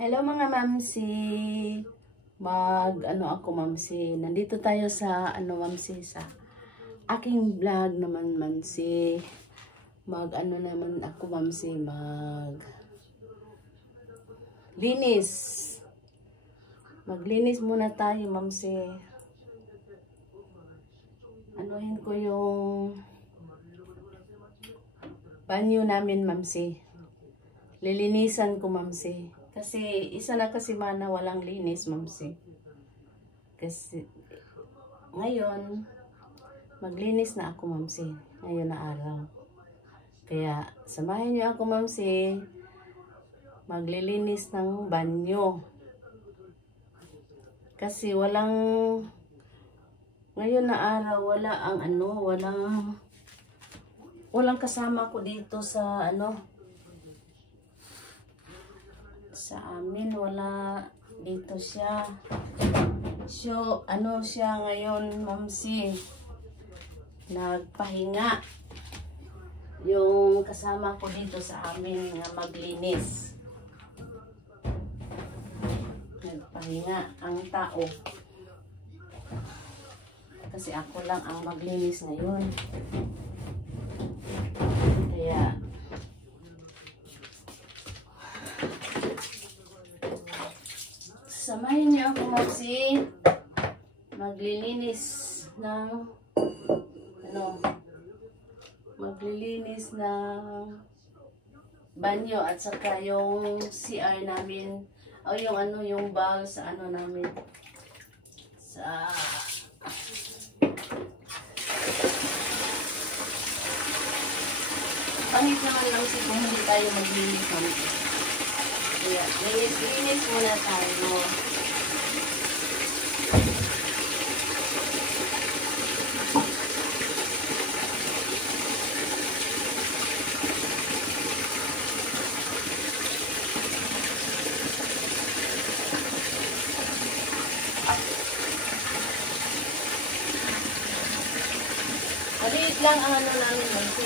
Hello mga mamsi. Ako mamsi. Nandito tayo sa mamsi sa aking vlog naman mamsi. Naman ako mamsi linis. Maglinis muna tayo mamsi. Anuhin ko yung banyo namin mamsi. Lilinisan ko mamsi. Kasi isa na kasi mana walang linis mamsi. Kasi ngayon maglinis na ako mamsi. Ngayon na araw. Kaya samahin niyo ako mamsi. Maglilinis ng banyo. Kasi ngayon na araw walang kasama ko dito sa sa amin, wala dito siya. So, siya ngayon, mamsi, nagpahinga. Yung kasama ko dito sa amin nga maglinis. Nagpahinga ang tao. Kasi ako lang ang maglinis ngayon. Kaya, samahin niyo ako mamsi maglilinis ng banyo at saka yung CR namin o yung bowl sa namin sa pangit naman lang kung hindi tayo maglinis mamsi. Kaya, linis muna tayo. Maliit lang ang namin kasi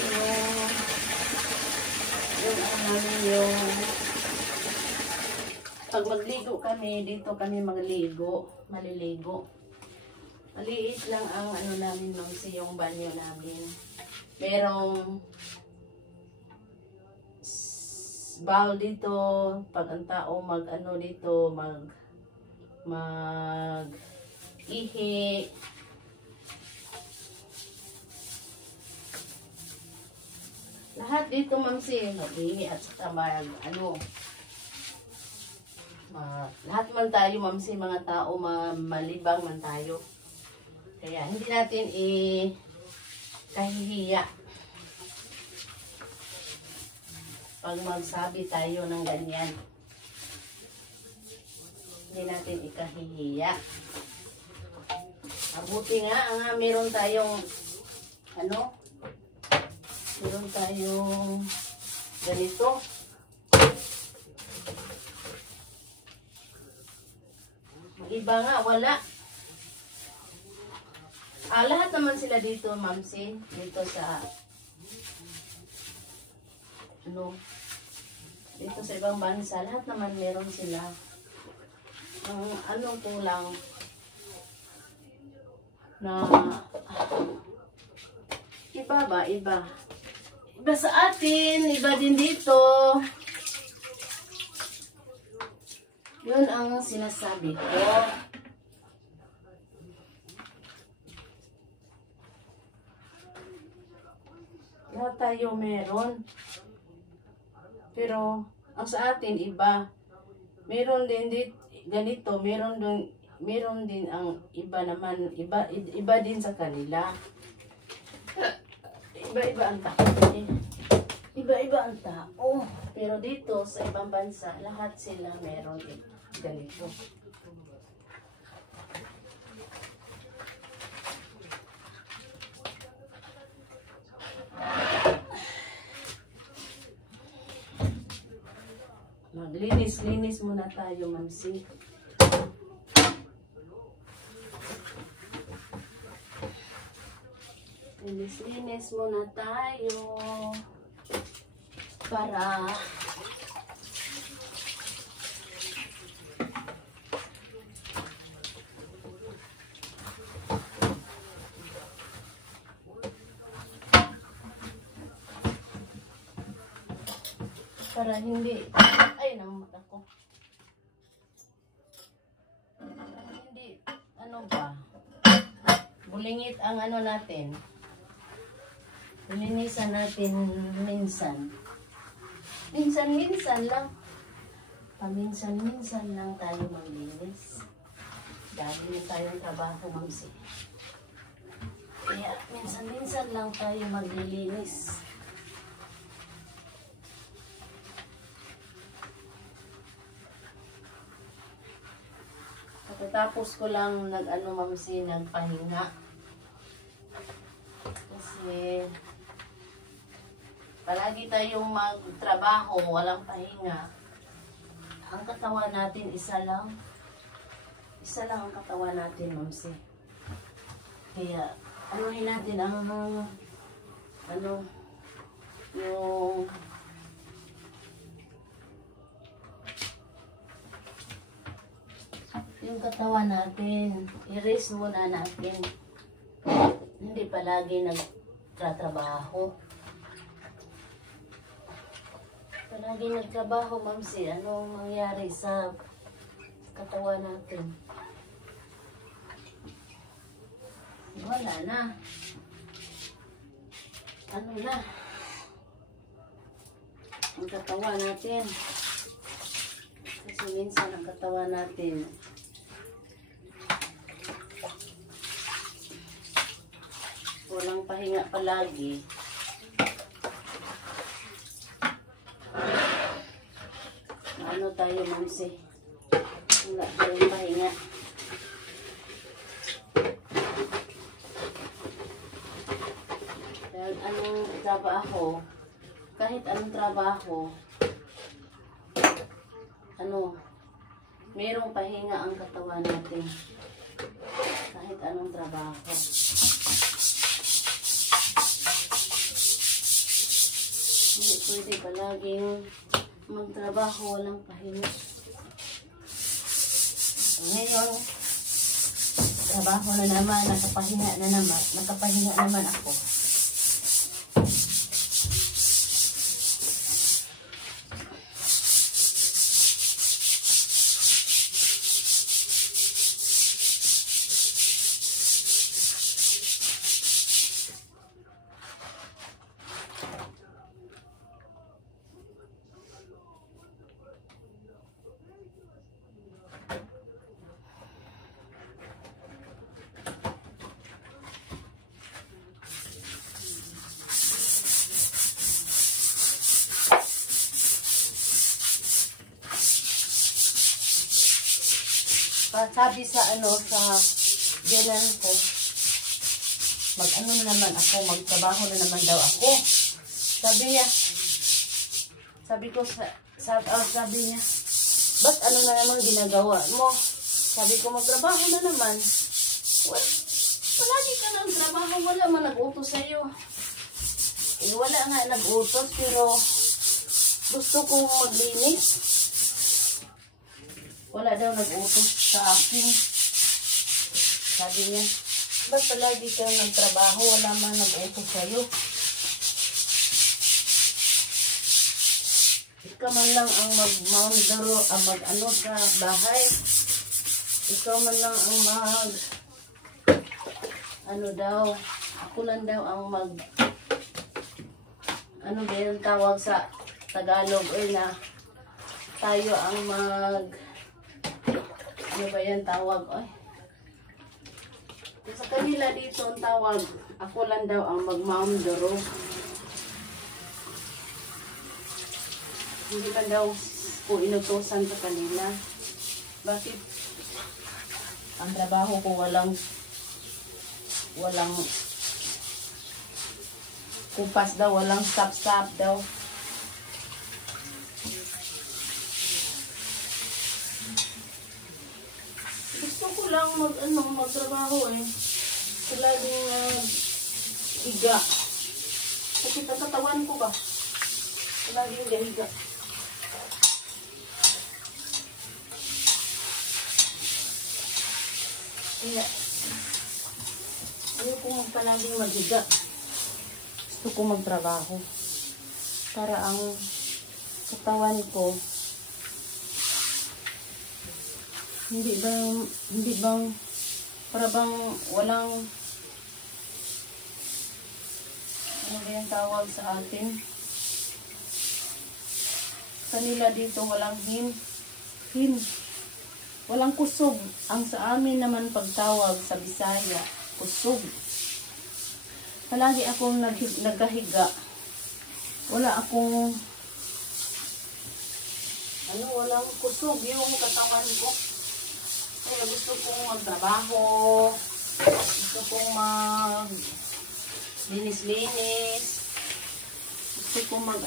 yung pag magligo kami, dito kami maliligo. Maliit lang ang namin mamsi, yung banyo namin. Merong bowl dito, pag ang tao dito, ihi. Lahat dito mamsi, mag-ihi at saka lahat man tayo mamsi, mga tao malibang man tayo. Kaya hindi natin kahihiya pag magsabi tayo ng ganyan. Hindi natin ikahihiya. Mabuti nga meron tayong ganito. Iba nga, wala. Lahat naman sila dito, mamsi. Dito sa dito sa ibang bansa, lahat naman meron sila. Ang kulang na iba sa atin, iba din dito. Yun ang sinasabi ko. Lahat tayo meron. Pero, ang sa atin, iba. Meron din ganito, meron din ang iba naman, iba din sa kanila. Iba-iba ang tao. Iba-iba ang tao. Pero dito, sa ibang bansa, lahat sila meron ganito. Maglinis muna tayo, mamsi. Linis muna tayo para para hindi, ay, namamata ko. Hindi, ano ba, bulingit ang ano natin. Linisan natin minsan. Minsan-minsan lang. Paminsan-minsan lang tayo maglinis. Dahil na tayong trabaho, mamsi. Kaya minsan-minsan lang tayo maglilinis. Pagkatapos ko lang nag-ano, mamsi, nagpahinga. Kasi palagi tayong magtrabaho, walang pahinga. Ang katawan natin, isa lang. Isa lang ang katawan natin, mamsi. Kaya, anuhin natin ang, yung katawan natin, i-rest muna natin. Hindi palagi nagtatrabaho. Palagi nagtrabaho, mamsi, anong mangyari sa katawan natin? Wala na. Ano na? Ang katawan natin. Kasi minsan ang katawan natin walang pahinga palagi. Ano tayo, mamsi? Wala tayong pahinga. Dahil anong trabaho, kahit anong trabaho, merong pahinga ang katawan natin. Kahit anong trabaho. Hindi pwede palaging magtrabaho walang pahinga. Ngayon, trabaho na naman, nakapahinga naman ako. Sabi sa sa bilan ko, mag-ano na naman ako, magtrabaho na naman daw ako. Sabi niya, sabi niya, ba't ano na naman ginagawa mo? Sabi ko, magtrabaho na naman. Well, palagi ka ng trabaho, wala man nag-utos sa'yo. Wala nga nag-utos, pero gusto kong maglinis. Wala daw nag-utos sa akin. Sabi niya, ba't palagi kang nagtrabaho? Wala man nag-utos sa'yo. Ikaw man lang ang mag-maundaro, mag-ano sa bahay. Ikaw man lang ang ako lang daw ang ano ba yung tawag sa Tagalog, na tayo ang ano ba yan tawag? Sa kanila dito ang tawag, ako lang daw ang mag-maundaro. Hindi man daw ko inutosan sa kanila. Bakit? Ang trabaho ko walang kupas daw, walang stop daw. Gusto ko lang magtrabaho laging higa. Kasi katawan ko ba? Laging gahiga. Kaya, ayaw ko palaging maghiga. Gusto ko magtrabaho. Para ang katawan ko. Hindi bang para bang walang ano ba yung tawag sa atin? Kanila dito walang him. Walang kusog. Ang sa amin naman pagtawag sa Bisaya, kusog. Palagi akong nagkahiga. Wala akong walang kusog yung katawan ko. Kaya gusto kong magtrabaho. Gusto kong linis-linis. Gusto kong mag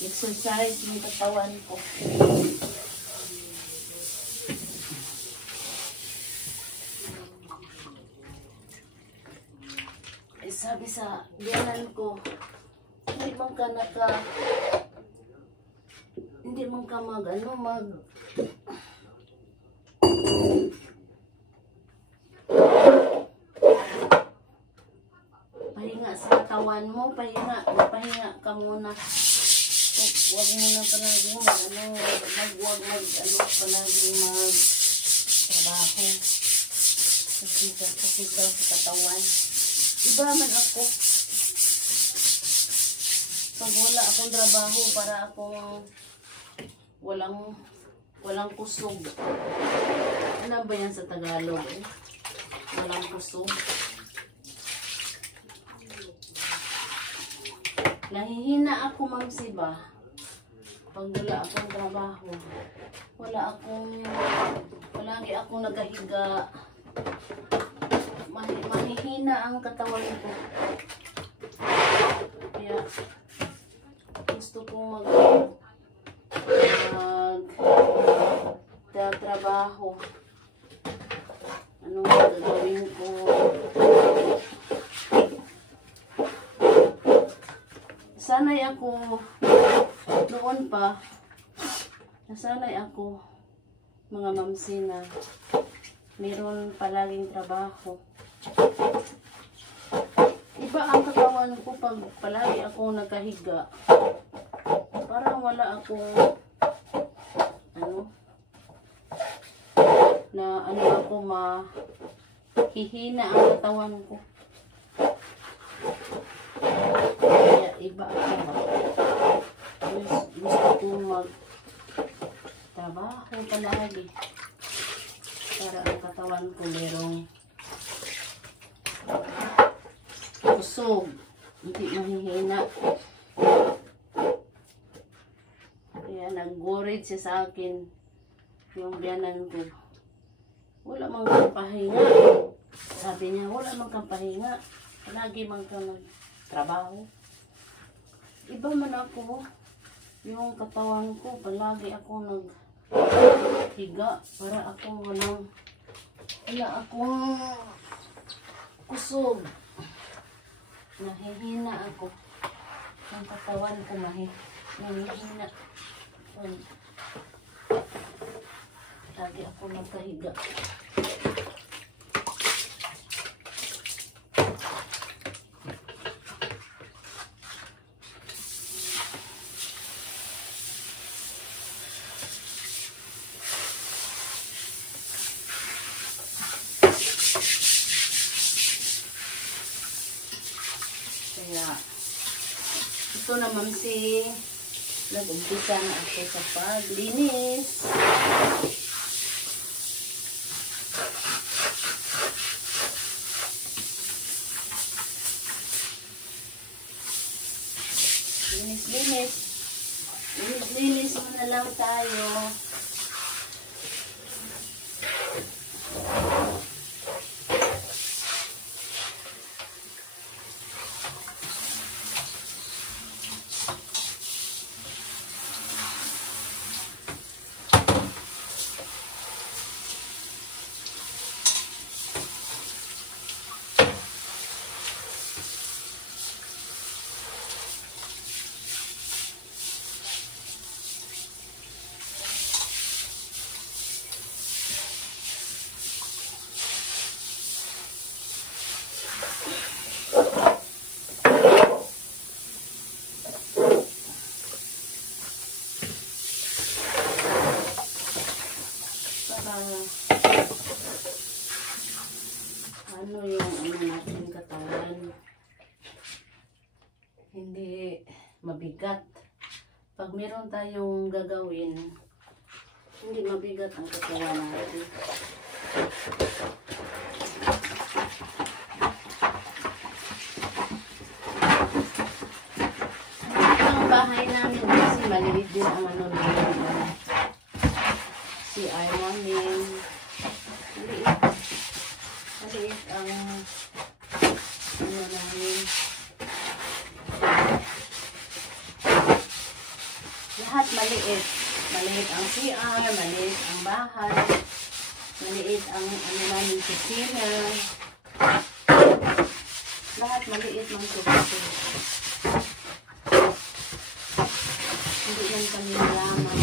exercise yung katawan ko. Sabi sa biyanan ko, hindi man ka pahinga sa katawan mo, pahinga ka muna. Huwag mo na palagi palagi trabaho. Kasi sa katawan. Iba man ako. Pag wala akong trabaho, para akong walang kusog. Ano ba yan sa Tagalog? Walang kusog. Nahihina ako, Ma'am Siba. Pag wala akong trabaho. Palagi akong nagkahiga. Mahihina ang katawan ko. Kaya gusto kong magtrabaho. Anong gagawin ko? Nasanay ako mga mamsi na meron palaging trabaho. Iba ang katawan ko pag palagi akong nagkahiga. Parang wala akong mahihina ang katawan ko. Kaya iba ako. Gusto kong magtrabaho palagi. Para ang katawan ko merong kusog, hindi mahihina. Kaya nag-worried siya sa akin, yung biyanan ko. Wala mang kang pahinga. Sabi niya, wala mang kang pahinga. Palagi mang kang trabaho. Iba man ako, yung katawan ko, palagi ako naghiga para akong wala akong kusog. Nahihina ako. Ang katawan ko nahihina. Lagi ako nagkahiga. Kaya, ito naman nag-umpisa na ako sa paglinis. Linis muna lang tayo. mabigat. Pag meron tayong gagawin, hindi mabigat ang katawan natin. Ang bahay namin kasi maliit din ang ano din. CR namin. Maliit ang ano namin. Lahat maliit. Maliit ang CR, maliit ang bahay, maliit ang ano namin kusina. Lahat maliit mang tukusin. Hindi lang kami malaman.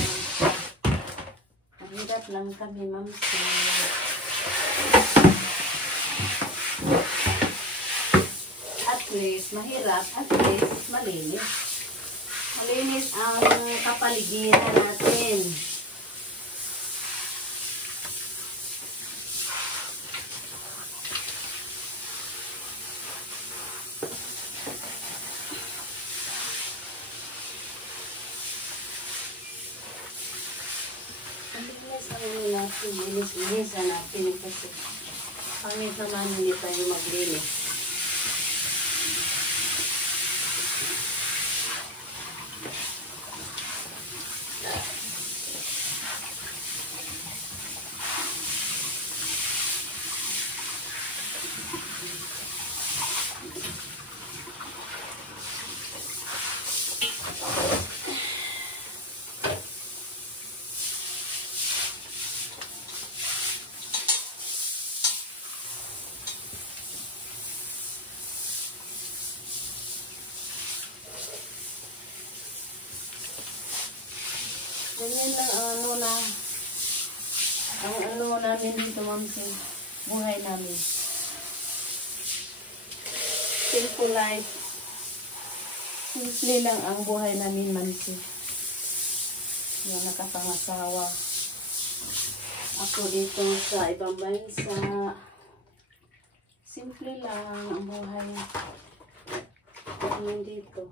Mahirap lang kami, mamsi. At least, mahirap. At least, malinis. Malinis ang kapaligiran natin. Malinis ang natin. Linis-linisan natin kasi pangit naman hindi tayo maglinis. Ganyan lang ang ano namin dito, mamsi. Buhay namin. Simple life. Simple lang ang buhay namin, mamsi. Yung nakapangasawa. Ako dito sa ibang bansa. Simple lang ang buhay namin dito.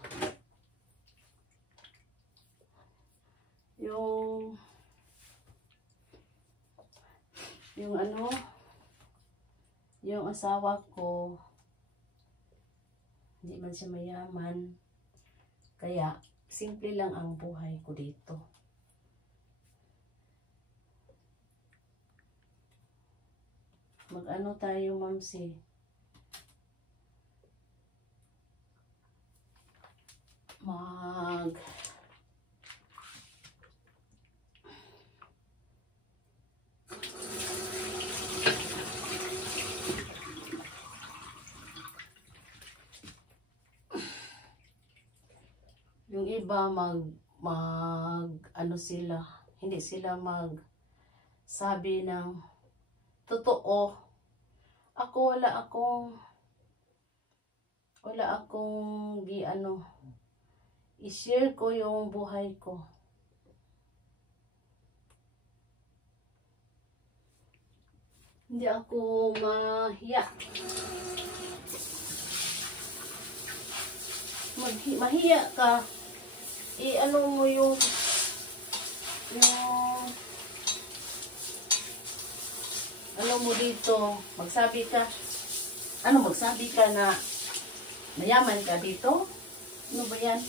Yung asawa ko, hindi man siya mayaman. Kaya, simple lang ang buhay ko dito. Mag-ano tayo, mamsi? Yung iba ano sila, hindi sila sabi ng totoo. Ako wala akong i-share ko yung buhay ko. Hindi ako mahiya. Mahiya ka. Ano mo yung ano mo dito, magsabi ka na mayaman ka dito? Ano ba yan?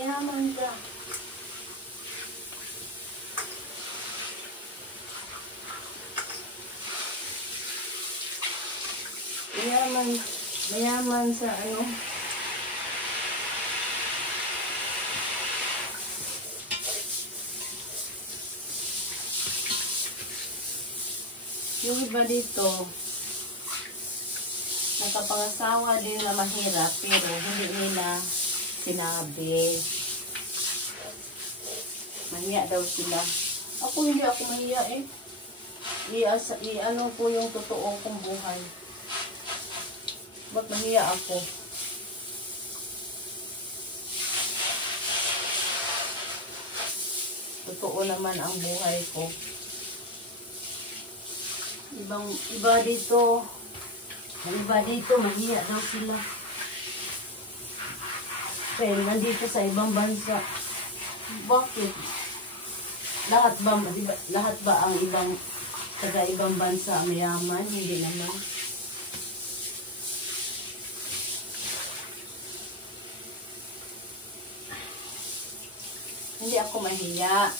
Mayaman ka. Mayaman sa ano. Yung iba dito, nakapangasawa din na mahirap, pero hindi nila sinabi. Mahiya daw sila. Ako hindi ako mahiya eh. Ano po yung totoo kong buhay. Ba't mahiya ako? Totoo naman ang buhay ko. Iba dito. Ang iba dito, mahiya daw sila. Kaya nandito sa ibang bansa. Bakit? Lahat ba ang ibang taga-ibang bansa mayaman? Hindi naman. Hindi ako mahiya.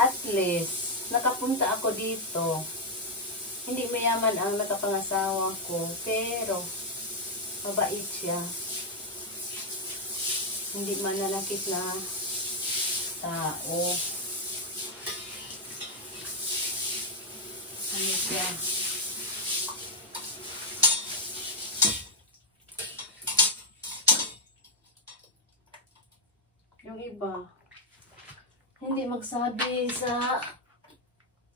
At least, nakapunta ako dito. Hindi mayaman ang nakapangasawa ko, pero mabait siya. Hindi mananakit na tao. Ano siya? Yung iba, hindi magsabi sa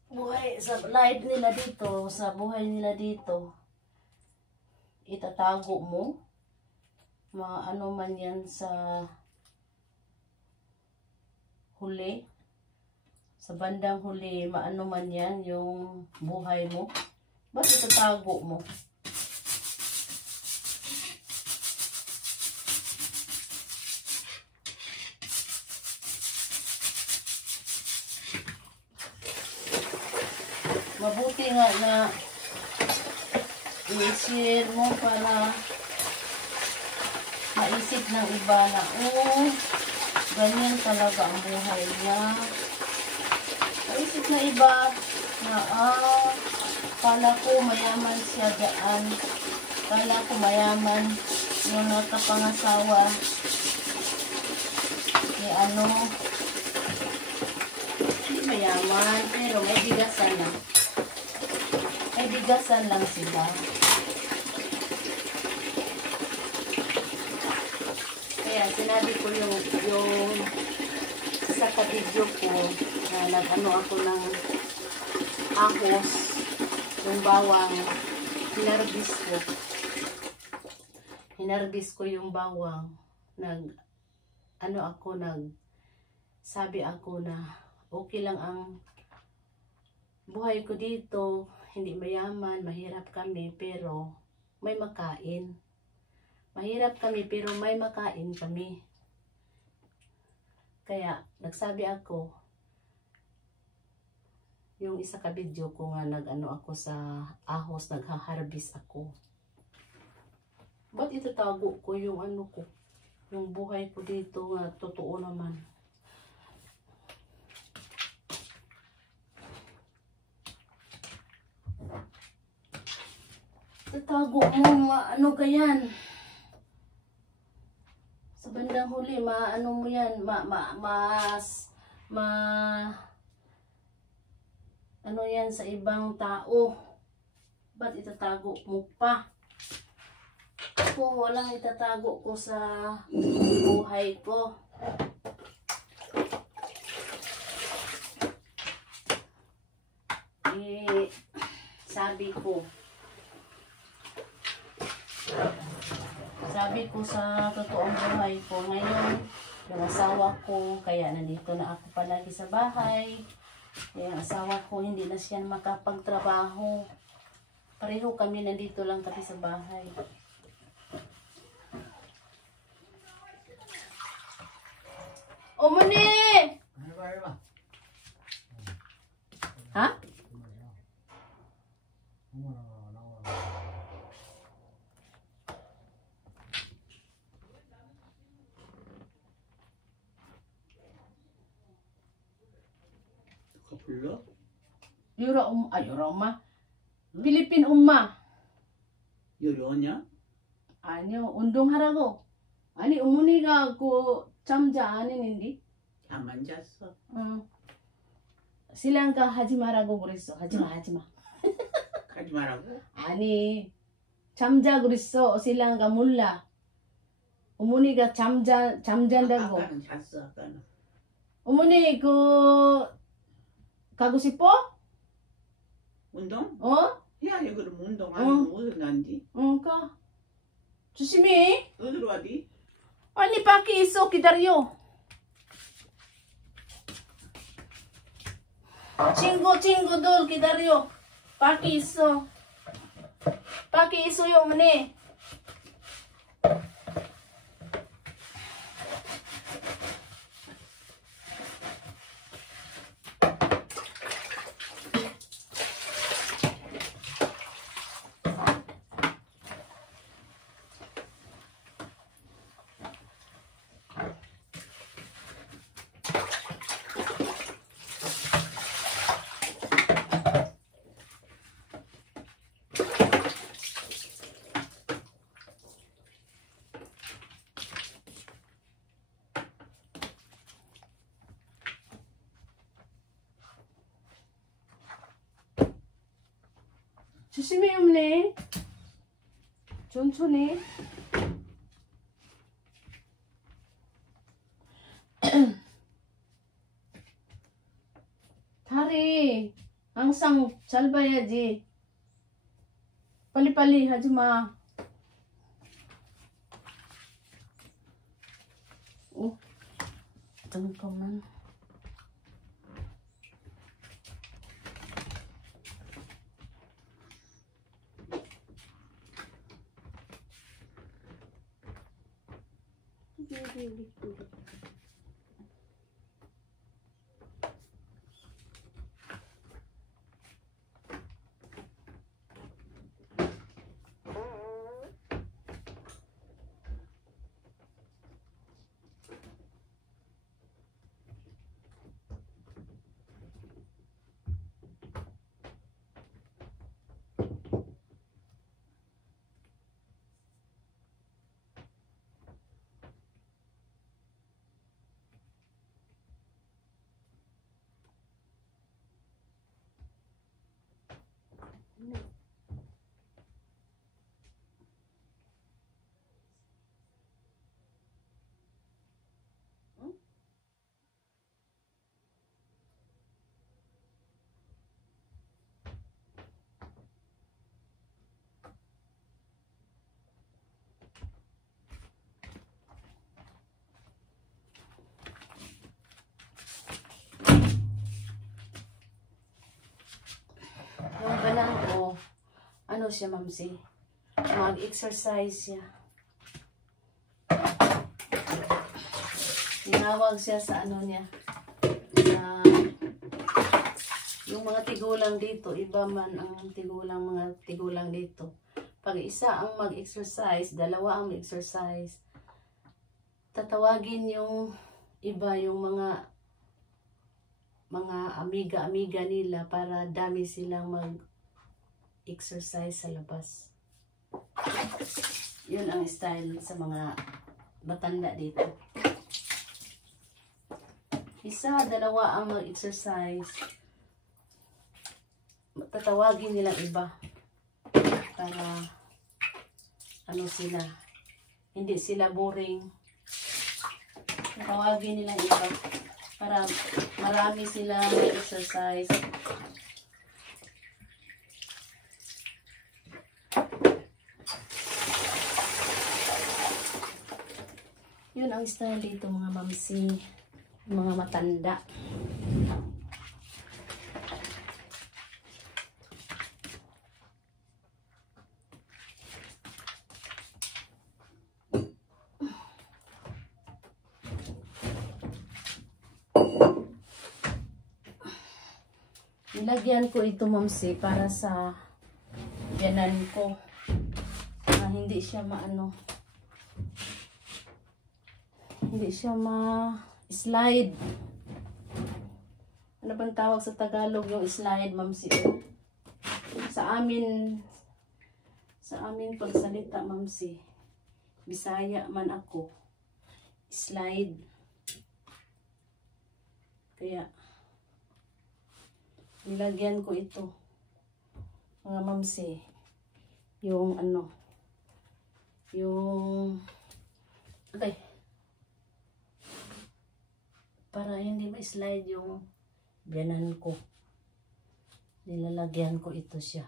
buhay, sa life nila dito, sa buhay nila dito. Itatago mo. Ano man yan sa huli. Sa bandang huli, maano man yan yung buhay mo. Ba't itatago mo? Mabuti nga na i-share mo para maisip ng iba na, ganyan talaga ang buhay niya. Maisip na iba na, kala ko mayaman siya dyan. Kala ko mayaman yung nakapangasawa ni ano. Hindi mayaman, pero may bigasan lang. May bigasan lang sila. Kaya sinabi ko yung sa ka-video ko na nag-ano ako ng ahos, yung bawang, hinarbis ko yung bawang, sabi ako na okay lang ang buhay ko dito, hindi mayaman, mahirap kami, pero may makain. Mahirap kami, pero may makain kami. Kaya, nagsabi ako, yung isa ka video ko nga, nag-ano ako sa ahos, nagha-harvest ako. Ba't itatago ko yung ano ko, yung buhay ko dito nga, totoo naman. Tatago mo, ano ka yan? Sa bandang huli, ano mo yan, ano yan sa ibang tao. Ba't itatago mo pa? Ako, walang itatago ko sa buhay ko. Sabi ko sa totoong buhay ko, ngayon, yung asawa ko, kaya nandito na ako palagi sa bahay. Yung asawa ko, hindi na siya makapagtrabaho. Pareho kami, nandito lang kami sa bahay. Omoni! Ha? Kapula? Yura umma. Philippine umma. Yoronya? Anyo, undong harago. Ani umuniga ko chamja anin hindi. 잠안 잤어. Silang haji marago 그랬어. 하지마. 가지 말라고? 아니 잠자 그랬어. silang 몰라. 어머니가 잠잔다고. 아빠는 잤어. 아빠는. 어머니 가고 싶어? 운동? 해야지 그럼 운동 안 하면 어디서 난디? 가. 조심히. 어디로 가디? 아니 밖에 있어. 기다려. 친구들 기다려. Pakiso. Pakiso yung mani. 조심해, 엄네. 천천히. 다리 항상 잘 봐야지. 빨리빨리 하지 마. 잠깐만. Yung ganang ko, ano siya, mamsi? Mag-exercise siya. Tinawag siya sa ano niya. Yung mga tigulang dito, iba man ang mga tigulang dito. Pag isa ang mag-exercise, dalawa ang mag-exercise, tatawagin yung iba, yung mga amiga-amiga nila para dami silang mag-exercise sa labas. Yun ang style sa mga matanda dito. Isa, dalawa ang mag-exercise, tatawagin nilang iba para ano sila, hindi sila boring. Tatawagin nilang iba para marami sila mag-exercise. Yun ang style dito mga mamsi, mga matanda. Nilagyan ko ito mamsi para sa biyanan ko na hindi siya hindi siya ma-slide. Ano bang tawag sa Tagalog yung slide, mamsi? Sa amin pagsalita, mamsi, Bisaya man ako, slide. Kaya nilagyan ko ito mga mamsi, yung okay, para hindi ma-slide yung biyanan ko, nilalagyan ko ito siya.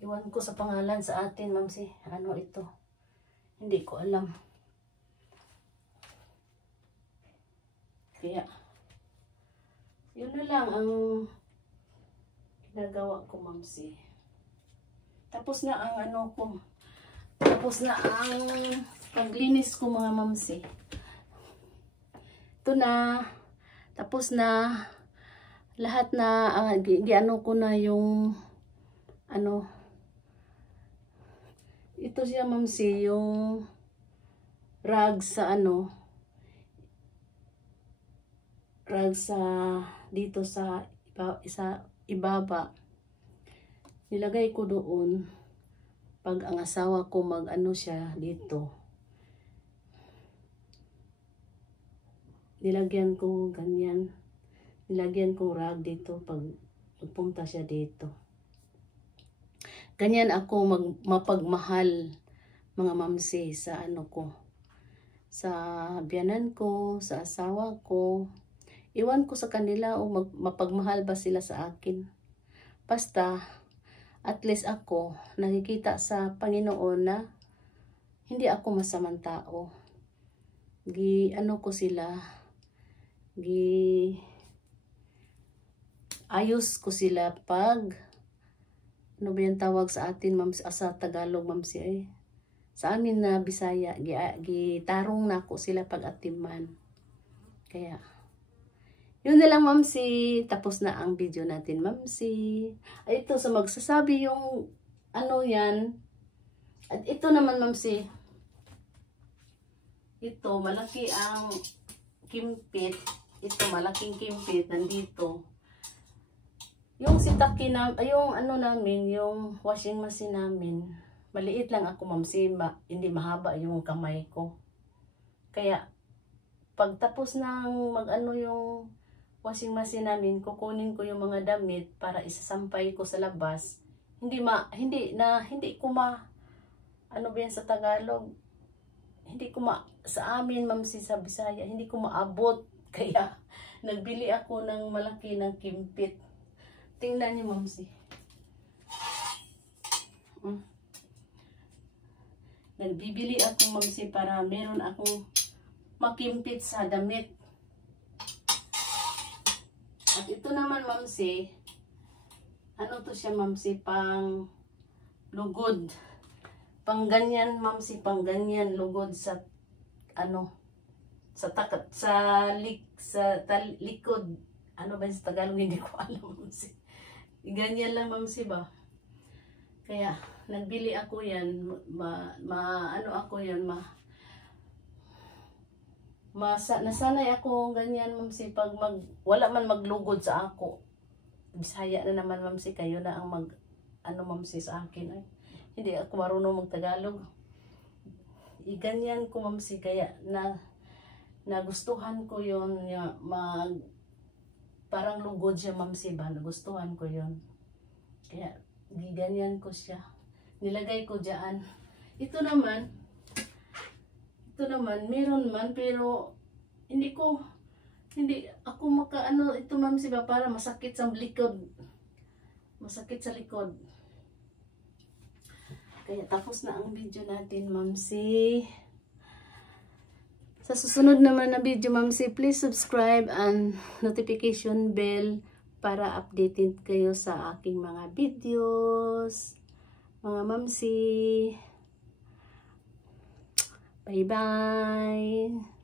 Iwan ko sa pangalan sa atin, mamsi, ano ito, hindi ko alam. Kaya yun na lang ang ginagawa ko, mamsi. Tapos na ang ano ko. Tapos na ang paglinis ko, mga mamsi. Ito na. Tapos na. Lahat na, giano ko na yung, ano, ito siya, mamsi, yung rag sa ano, rag sa, dito sa ibaba. Nilagay ko doon, pag ang asawa ko mag-ano siya dito. Nilagyan ko ganyan. Nilagyan ko rag dito pag magpunta siya dito. Ganyan ako mapagmahal, mga mamsi, sa ano ko. Sa biyanan ko, sa asawa ko. Iwan ko sa kanila o mapagmahal ba sila sa akin. Basta, at least ako, nakikita sa Panginoon na hindi ako masamang tao. Ano ko sila, ayos ko sila pag, ano ba yung tawag sa atin, sa Tagalog, mamsi, eh. Sa amin na Bisaya, gitarong na ako sila pag atiman. Kaya, yun na lang, mamsi. Tapos na ang video natin, mamsi. Ay, ito, sa magsasabi yung, ano yan. At ito naman, mamsi. Ito, malaki ang kimpit. Ito, malaking kimpit, nandito. Yung sitaki na, yung ano namin, yung washing machine namin, maliit lang ako, mamsi, hindi mahaba yung kamay ko. Kaya, pagtapos ng mag-ano yung washing machine namin, kukunin ko yung mga damit para isasampay ko sa labas. Hindi ko ano ba yan sa Tagalog? Hindi ko sa amin, mamsi, sa Bisaya, hindi ko maabot. Kaya, nagbili ako ng malaki ng kimpit. Tingnan niyo, mamsi. Nagbibili ako, mamsi, para meron akong makimpit sa damit. At ito naman, mamsi, ano to siya, mamsi, pang lugod. Pang ganyan, mamsi, pang ganyan, lugod sa, ano, sa likod. Ano ba yung sa Tagalog? Hindi ko alam, mamsi. Ganyan lang, mamsi, ba? Kaya, nagbili ako yan, ano ako yan, nasanay ako ganyan, mamsi, pag wala man maglugod sa ako. Bisaya na naman, mamsi, kayo na ang ano, mamsi, sa akin. Ay, hindi ako marunong magtagalog. Ganyan ko, mamsi, kaya nagustuhan ko yun, parang lugod siya, mamsi, ba? Nagustuhan ko yun. Kaya, giganyan ko siya. Nilagay ko dyan. Ito naman, meron man, pero hindi ako makaano, ito, mamsi, ba? Para masakit sa likod. Masakit sa likod. Kaya, tapos na ang video natin, mamsi. Sa susunod naman na video, mamsi, please subscribe and notification bell para updated kayo sa aking mga videos. Mga mamsi. Bye-bye.